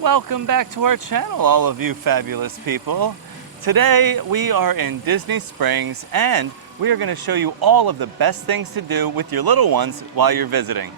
Welcome back to our channel, all of you fabulous people. Today we are in Disney Springs and we are going to show you all of the best things to do with your little ones while you're visiting.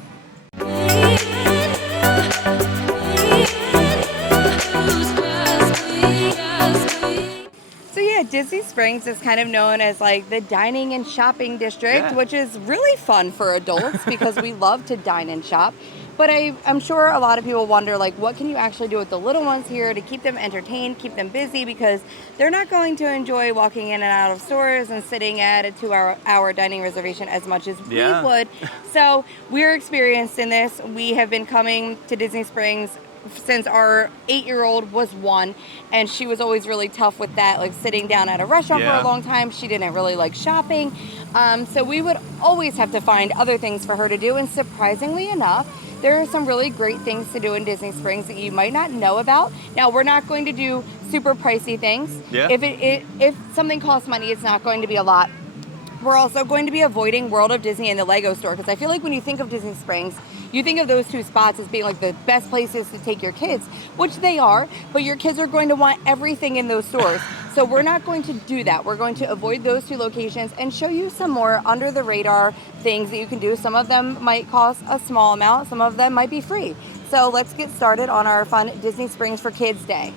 So yeah, Disney Springs is kind of known as like the dining and shopping district, which is really fun for adults because we love to dine and shop. But I'm sure a lot of people wonder, like, what can you actually do with the little ones here to keep them entertained, keep them busy, because they're not going to enjoy walking in and out of stores and sitting at a 2-hour dining reservation as much as we would. So we're experienced in this. We have been coming to Disney Springs since our 8-year-old was 1, and she was always really tough with that, like sitting down at a restaurant for a long time. She didn't really like shopping. So we would always have to find other things for her to do, and surprisingly enough, there are some really great things to do in Disney Springs that you might not know about. Now, we're not going to do super pricey things. If something costs money, it's not going to be a lot. We're also going to be avoiding World of Disney and the Lego store, because I feel like when you think of Disney Springs, you think of those two spots as being like the best places to take your kids, which they are, but your kids are going to want everything in those stores. So we're not going to do that. We're going to avoid those two locations and show you some more under the radar things that you can do. Some of them might cost a small amount, some of them might be free. So let's get started on our fun Disney Springs for Kids Day.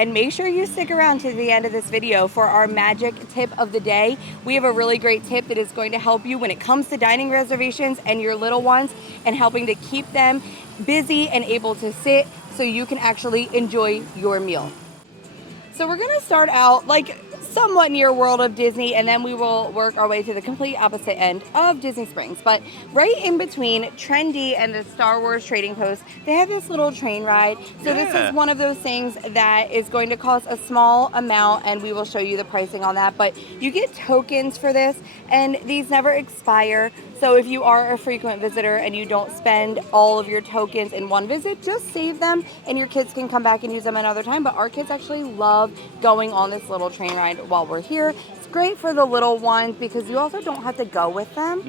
And make sure you stick around to the end of this video for our magic tip of the day. We have a really great tip that is going to help you when it comes to dining reservations and your little ones, and helping to keep them busy and able to sit so you can actually enjoy your meal. So we're gonna start out like somewhat near World of Disney, and then we will work our way to the complete opposite end of Disney Springs. But right in between Trendy and the Star Wars Trading Post, they have this little train ride. So this is one of those things that is going to cost a small amount, and we will show you the pricing on that. But you get tokens for this, and these never expire. So if you are a frequent visitor and you don't spend all of your tokens in one visit, just save them and your kids can come back and use them another time. But our kids actually love going on this little train ride while we're here. It's great for the little ones because you also don't have to go with them.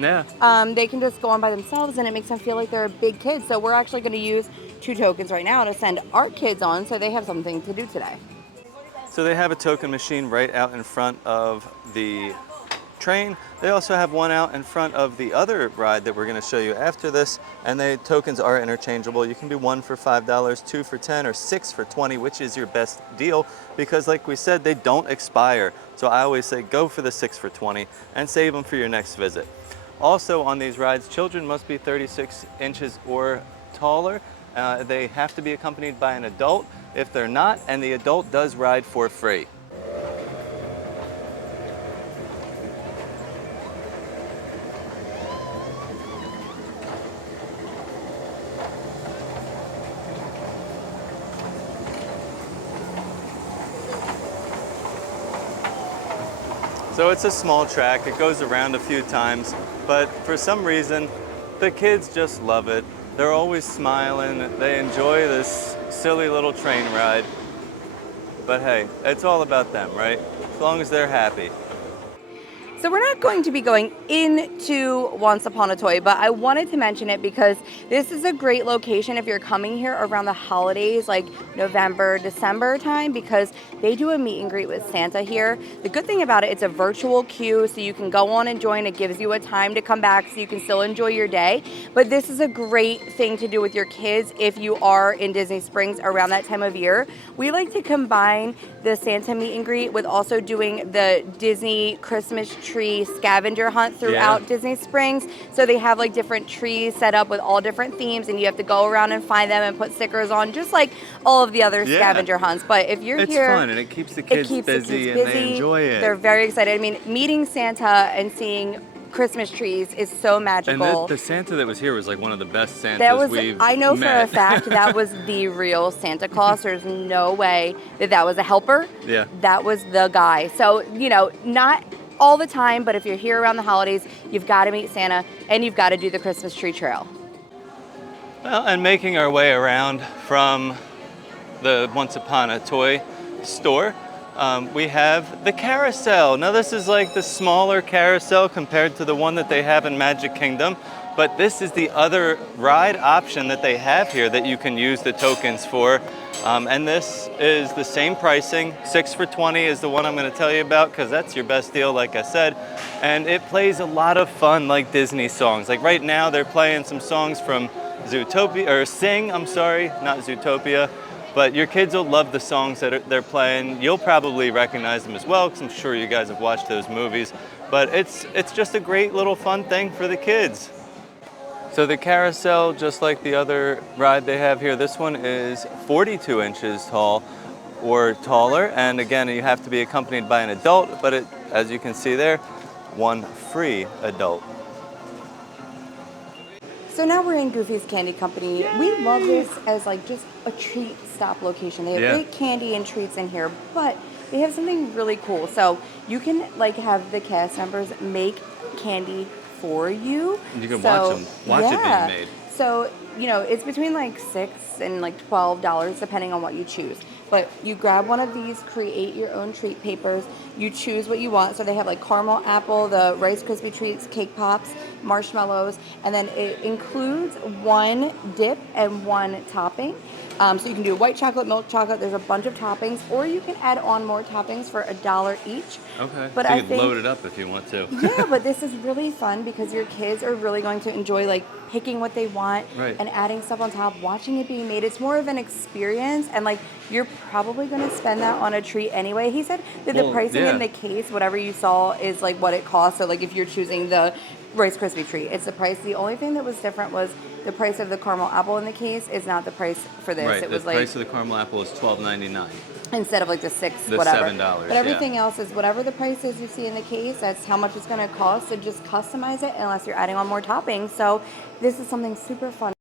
They can just go on by themselves, and it makes them feel like they're big kids. So we're actually going to use 2 tokens right now to send our kids on so they have something to do today. So they have a token machine right out in front of the train. They also have one out in front of the other ride that we're going to show you after this, and the tokens are interchangeable. You can be 1 for $5, 2 for $10, or 6 for $20, which is your best deal, because like we said, they don't expire. So I always say go for the 6 for $20 and save them for your next visit. Also on these rides, children must be 36 inches or taller. They have to be accompanied by an adult if they're not, and the adult does ride for free. So it's a small track, it goes around a few times, but for some reason, the kids just love it. They're always smiling, they enjoy this silly little train ride. But hey, it's all about them, right? As long as they're happy. So we're not going to be going into Once Upon a Toy, but I wanted to mention it because this is a great location if you're coming here around the holidays, like November, December time, because they do a meet and greet with Santa here. The good thing about it, it's a virtual queue, so you can go on and join. It gives you a time to come back so you can still enjoy your day. But this is a great thing to do with your kids if you are in Disney Springs around that time of year. We like to combine the Santa meet and greet with also doing the Disney Christmas tree scavenger hunt throughout Disney Springs. So they have like different trees set up with all different themes, and you have to go around and find them and put stickers on, just like all of the other scavenger hunts. But if you're here, it's fun and it keeps the kids busy and they enjoy it. They're very excited. I mean, meeting Santa and seeing Christmas trees is so magical. And the Santa that was here was like one of the best Santas we've I know met. for a fact that was the real Santa Claus. There's no way that was a helper. Yeah. That was the guy. So, you know, not all the time, but if you're here around the holidays, you've got to meet Santa and you've got to do the Christmas tree trail. Well, and making our way around from the Once Upon a Toy store, we have the carousel. Now this is like the smaller carousel compared to the one that they have in Magic Kingdom, But this is the other ride option that they have here that you can use the tokens for. And this is the same pricing. 6 for $20 is the one I'm going to tell you about because that's your best deal, like I said. And it plays a lot of fun, like Disney songs. Like right now, they're playing some songs from Zootopia, or Sing, I'm sorry, not Zootopia. But your kids will love the songs that they're playing. You'll probably recognize them as well because I'm sure you guys have watched those movies. But it's just a great little fun thing for the kids. So the carousel, just like the other ride they have here, this one is 42 inches tall or taller. And again, you have to be accompanied by an adult, but as you can see there, one free adult. So now we're in Goofy's Candy Company. We love this as like just a treat stop location. They have great candy and treats in here, but they have something really cool. So you can like have the cast members make candy for you. You can watch it being made. So, you know, it's between like $6 and like $12 depending on what you choose. But you grab one of these, create your own treat papers. You choose what you want. So they have like caramel apple, the Rice Krispie treats, cake pops, marshmallows, and then it includes one dip and one topping. So you can do white chocolate, milk chocolate. There's a bunch of toppings, or you can add on more toppings for $1 each. Okay. But so you can load it up if you want to. Yeah, but this is really fun because your kids are really going to enjoy like picking what they want and adding stuff on top, watching it being made. It's more of an experience, and like you're probably going to spend that on a treat anyway. He said that the pricing in the case, whatever you saw, is like what it costs. So like if you're choosing the Rice Krispie treat, it's the price. The only thing that was different was the price of the caramel apple in the case is not the price for this. Right, it was the like price of the caramel apple is $12.99 instead of like the $6, whatever. $7. But everything else is whatever the price is you see in the case. That's how much it's going to cost. So just customize it unless you're adding on more toppings. So this is something super fun.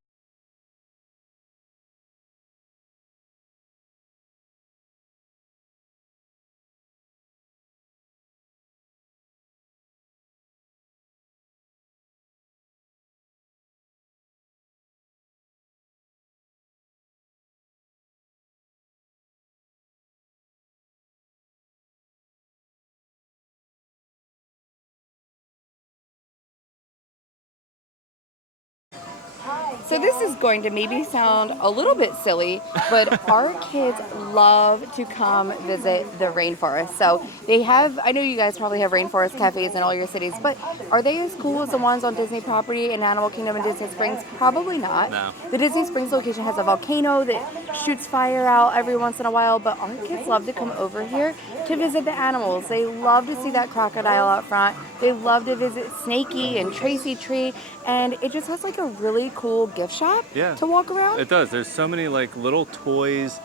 So this is going to maybe sound a little bit silly, but our kids love to come visit the rainforest. So they have, I know you guys probably have rainforest cafes in all your cities, but are they as cool as the ones on Disney property in Animal Kingdom and Disney Springs? Probably not. No. The Disney Springs location has a volcano that shoots fire out every once in a while, but our kids love to come over here to visit the animals. They love to see that crocodile out front. They love to visit Snakey and Tracy Tree, and it just has like a really cool gift shop to walk around. It does. There's so many like little toys,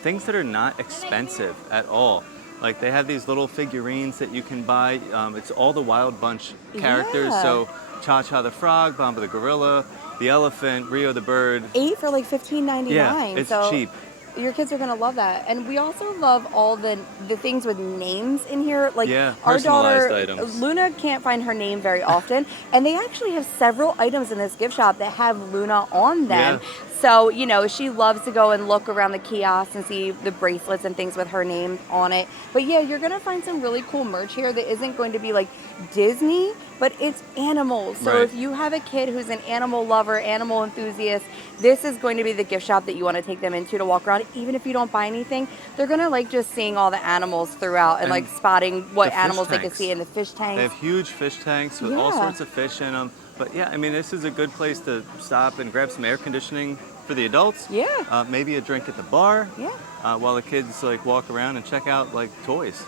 things that are not expensive at all. Like they have these little figurines that you can buy. It's all the Wild Bunch characters. So Cha-Cha the frog, Bomba the gorilla, the elephant, Rio the bird. 8 for like $15.99. Yeah, it's cheap. Your kids are gonna love that, and we also love all the things with names in here. Like our daughter items. Luna can't find her name very often, and they actually have several items in this gift shop that have Luna on them. So, you know, she loves to go and look around the kiosks and see the bracelets and things with her name on it. But yeah, you're going to find some really cool merch here that isn't going to be like Disney, but it's animals. So if you have a kid who's an animal lover, animal enthusiast, this is going to be the gift shop that you want to take them into to walk around. Even if you don't buy anything, they're going to like just seeing all the animals throughout and like spotting what animals they can see in the fish tanks. They have huge fish tanks with all sorts of fish in them. But yeah, I mean, this is a good place to stop and grab some air conditioning for the adults. Maybe a drink at the bar. While the kids like walk around and check out like toys.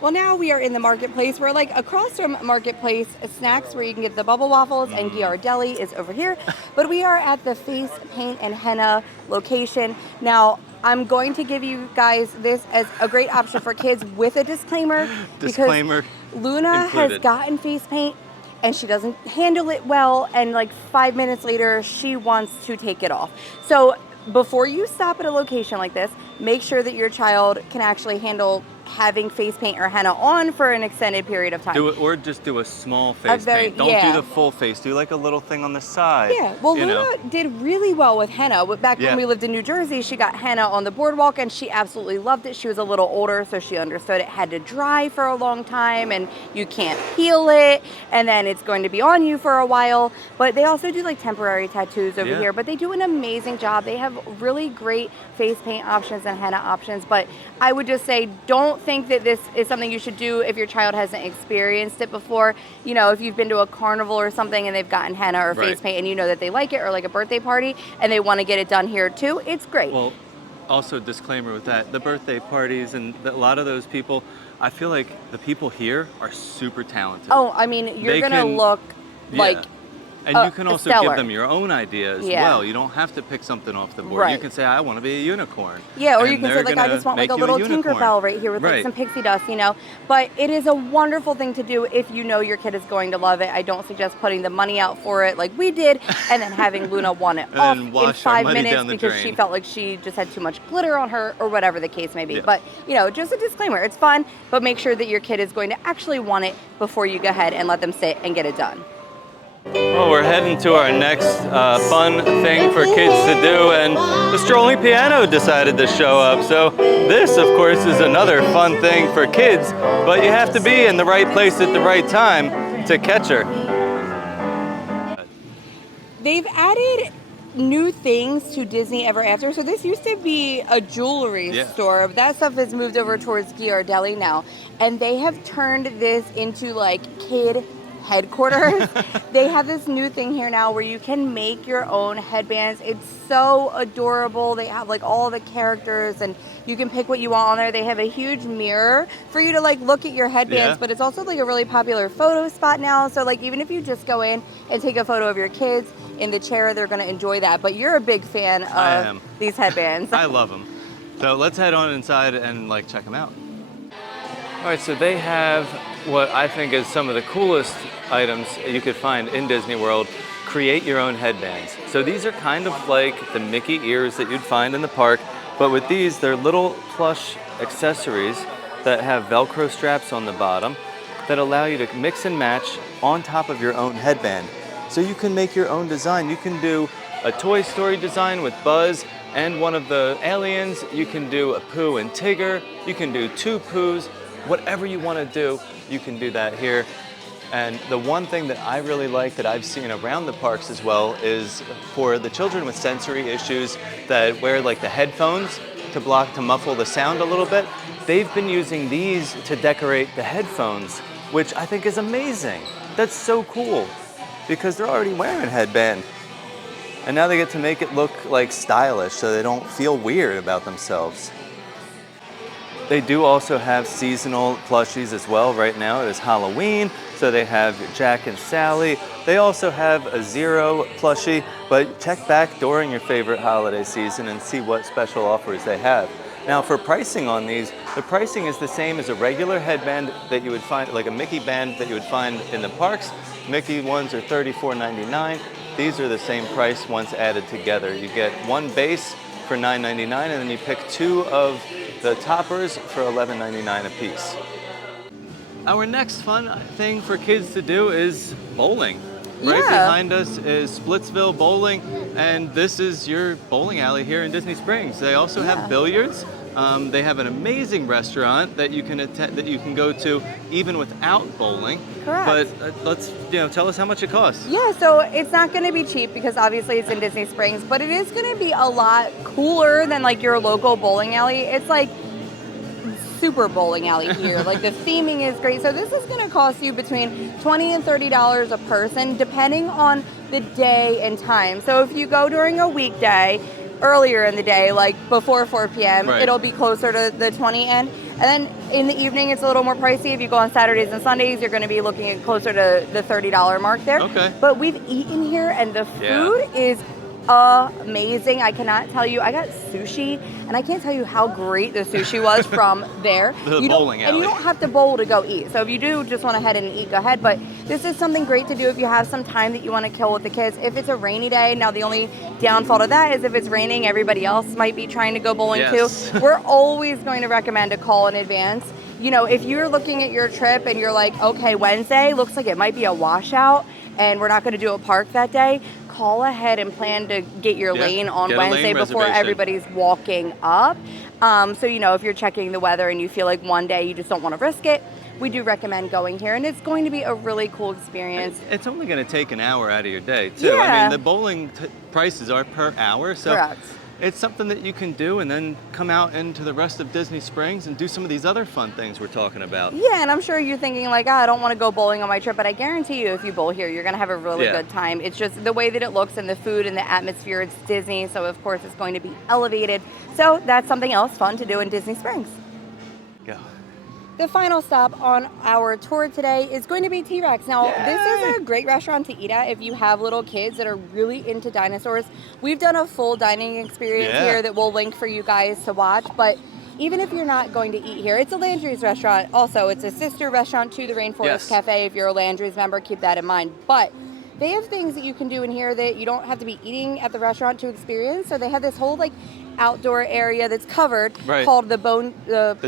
Well, now we are in the marketplace. We're like across from Marketplace Snacks, where you can get the bubble waffles, and Ghirardelli is over here. But we are at the Face Paint and Henna location. Now, I'm going to give you guys this as a great option for kids with a disclaimer. Disclaimer because Luna has gotten face paint and she doesn't handle it well, and like 5 minutes later, she wants to take it off. So before you stop at a location like this, make sure that your child can actually handle having face paint or henna on for an extended period of time. Do it, or just do a small face paint. Don't do the full face. Do like a little thing on the side. Yeah, well, Luna did really well with henna. Back when we lived in New Jersey, she got henna on the boardwalk, and she absolutely loved it. She was a little older, so she understood it had to dry for a long time, and you can't peel it, and then it's going to be on you for a while. But they also do like temporary tattoos over here, but they do an amazing job. They have really great face paint options and henna options, but I would just say don't think that this is something you should do if your child hasn't experienced it before. You know, if you've been to a carnival or something and they've gotten henna or face paint and you know that they like it, or like a birthday party and they want to get it done here too, it's great. Well, also disclaimer with that, the birthday parties and a lot of those people, I feel like the people here are super talented. Oh, I mean, you're going to look like and you can also give them your own idea as well. You don't have to pick something off the board. You can say, I want to be a unicorn. Yeah, or you can say, like, I just want like a little Tinkerbell right here with like some pixie dust, you know. But it is a wonderful thing to do if you know your kid is going to love it. I don't suggest putting the money out for it like we did and then having Luna want it off in 5 minutes because she felt like she just had too much glitter on her or whatever the case may be. But, you know, just a disclaimer, it's fun, but make sure that your kid is going to actually want it before you go ahead and let them sit and get it done. Well, we're heading to our next fun thing for kids to do, and the strolling piano decided to show up. So this, of course, is another fun thing for kids, but you have to be in the right place at the right time to catch her. They've added new things to Disney Ever After. So this used to be a jewelry store. That stuff has moved over towards Ghirardelli now, and they have turned this into like kid headquarters. They have this new thing here now where you can make your own headbands. It's so adorable. They have like all the characters and you can pick what you want on there. They have a huge mirror for you to like look at your headbands, but it's also like a really popular photo spot now. So like even if you just go in and take a photo of your kids in the chair, they're going to enjoy that. But you're a big fan of these headbands. I love them. So let's head on inside and like check them out. All right, so they have what I think is some of the coolest items you could find in Disney World. Create your own headbands. So these are kind of like the Mickey ears that you'd find in the park, but with these, they're little plush accessories that have Velcro straps on the bottom that allow you to mix and match on top of your own headband. So you can make your own design. You can do a Toy Story design with Buzz and one of the aliens. You can do a Pooh and Tigger. You can do two Poohs. Whatever you want to do, you can do that here. And the one thing that I really like that I've seen around the parks as well is for the children with sensory issues that wear like the headphones to muffle the sound a little bit. They've been using these to decorate the headphones, which I think is amazing. That's so cool because they're already wearing a headband. And now they get to make it look like stylish so they don't feel weird about themselves. They do also have seasonal plushies as well. Right now it is Halloween, so they have Jack and Sally. They also have a Zero plushie, but check back during your favorite holiday season and see what special offers they have. Now for pricing on these, the pricing is the same as a regular headband that you would find, like a Mickey band that you would find in the parks. Mickey ones are $34.99. These are the same price once added together. You get one base for $9.99 and then you pick two of the toppers for $11.99 a piece. Our next fun thing for kids to do is bowling. Right behind us is Splitz Ville Bowling, and this is your bowling alley here in Disney Springs. They also have billiards. They have an amazing restaurant that you can go to even without bowling. Correct. But let's tell us how much it costs. Yeah, so it's not going to be cheap because obviously it's in Disney Springs, but it is going to be a lot cooler than like your local bowling alley. It's like super bowling alley here. Like the theming is great. So this is going to cost you between $20 and $30 a person depending on the day and time. So if you go during a weekday, earlier in the day, like before 4 p.m., it'll be closer to the 20 end. And then in the evening, it's a little more pricey. If you go on Saturdays and Sundays, you're going to be looking at closer to the $30 mark there. Okay. But we've eaten here, and the food is amazing. I cannot tell you. I got sushi, and I can't tell you how great the sushi was from there. The bowling alley. And you don't have to bowl to go eat. So if you do just want to head in and eat, go ahead. But this is something great to do if you have some time that you want to kill with the kids. If it's a rainy day, now the only downfall to that is if it's raining, everybody else might be trying to go bowling too. We're always going to recommend a call in advance. You know, if you're looking at your trip and you're like, okay, Wednesday looks like it might be a washout and we're not going to do a park that day, call ahead and plan to get your lane on Wednesday before everybody's walking up. So, you know, if you're checking the weather and you feel like one day you just don't want to risk it, we do recommend going here, and it's going to be a really cool experience. It's only going to take an hour out of your day, too. I mean, the bowling prices are per hour, so correct. It's something that you can do and then come out into the rest of Disney Springs and do some of these other fun things we're talking about. Yeah, and I'm sure you're thinking like, I don't want to go bowling on my trip, but I guarantee you if you bowl here, you're going to have a really good time. It's just the way that it looks and the food and the atmosphere, it's Disney, so of course it's going to be elevated. So that's something else fun to do in Disney Springs. Go. The final stop on our tour today is going to be TRex. Now, this is a great restaurant to eat at if you have little kids that are really into dinosaurs. We've done a full dining experience here that we'll link for you guys to watch, but even if you're not going to eat here, it's a Landry's restaurant. Also, it's a sister restaurant to the Rainforest Cafe. If you're a Landry's member, keep that in mind. But they have things that you can do in here that you don't have to be eating at the restaurant to experience. So they have this whole like outdoor area that's covered called the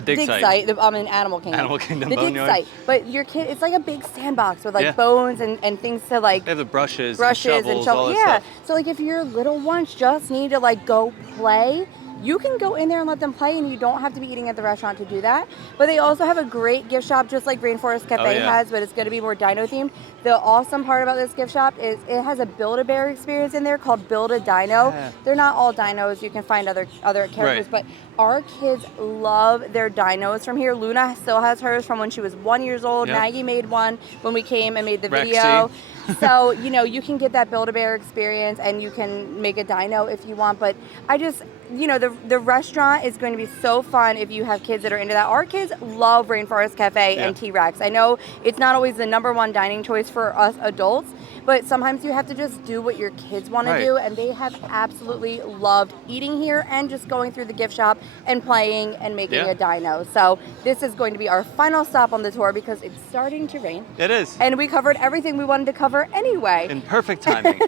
dig site. I'm in Animal Kingdom. Animal Kingdom the dig site. But your kid, it's like a big sandbox with like bones and things to like. They have the brushes and shovels, all that stuff. So like if your little ones just need to like go play, you can go in there and let them play, and you don't have to be eating at the restaurant to do that. But they also have a great gift shop, just like Rainforest Cafe has, but it's going to be more dino themed. The awesome part about this gift shop is it has a Build-A-Bear experience in there called Build-A-Dino. They're not all dinos. You can find other characters, but our kids love their dinos from here. Luna still has hers from when she was 1 year old. Maggie made one when we came and made the video. So, you know, you can get that Build-A-Bear experience and you can make a dino if you want. But I just, you know, the restaurant is going to be so fun if you have kids that are into that. Our kids love Rainforest Cafe and TRex. I know it's not always the #1 dining choice for us adults, but sometimes you have to just do what your kids want to do, and they have absolutely loved eating here and just going through the gift shop and playing and making a dino. So this is going to be our final stop on the tour because it's starting to rain. It is. And we covered everything we wanted to cover anyway. In perfect timing.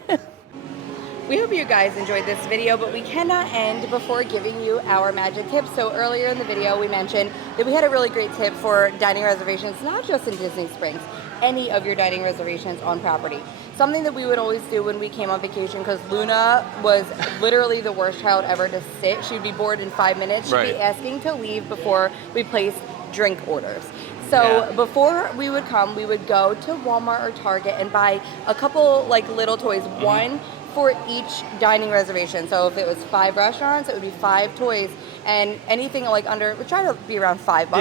We hope you guys enjoyed this video, but we cannot end before giving you our magic tips. So earlier in the video, we mentioned that we had a really great tip for dining reservations, not just in Disney Springs, any of your dining reservations on property. Something that we would always do when we came on vacation, because Luna was literally the worst child ever to sit. She'd be bored in 5 minutes. She'd be asking to leave before we placed drink orders. So before we would come, we would go to Walmart or Target and buy a couple like little toys, one for each dining reservation. So if it was 5 restaurants, it would be 5 toys, and anything like under, we try to be around $5, but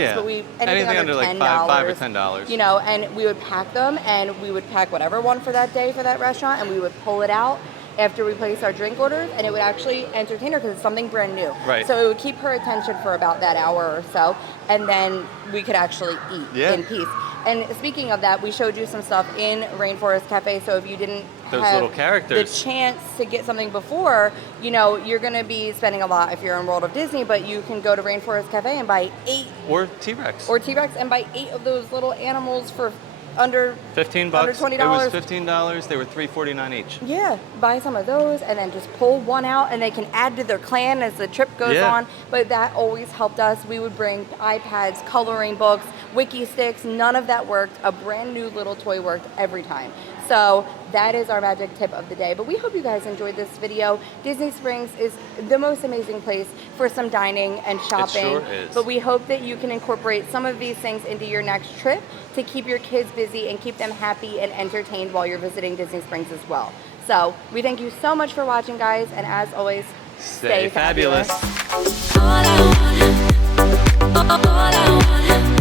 anything under like $10, $5 or $10. You know, and we would pack them, and we would pack whatever one for that day for that restaurant, and we would pull it out after we place our drink orders, and it would actually entertain her because it's something brand new. So it would keep her attention for about that hour or so, and then we could actually eat in peace. And speaking of that, we showed you some stuff in Rainforest Cafe, so if you didn't have little characters. the chance to get something before, you know, you're going to be spending a lot if you're in World of Disney, but you can go to Rainforest Cafe and buy 8. Or T-Rex. And buy 8 of those little animals for under $15. Under $20. It was $15. They were $3.49 each. Yeah, buy some of those and then just pull one out, and they can add to their clan as the trip goes on. But that always helped us. We would bring iPads, coloring books, wiki sticks. None of that worked. A brand new little toy worked every time. So that is our magic tip of the day. But we hope you guys enjoyed this video. Disney Springs is the most amazing place for some dining and shopping. It sure is. But we hope that you can incorporate some of these things into your next trip to keep your kids busy and keep them happy and entertained while you're visiting Disney Springs as well. So we thank you so much for watching, guys. And as always, stay fabulous. All I want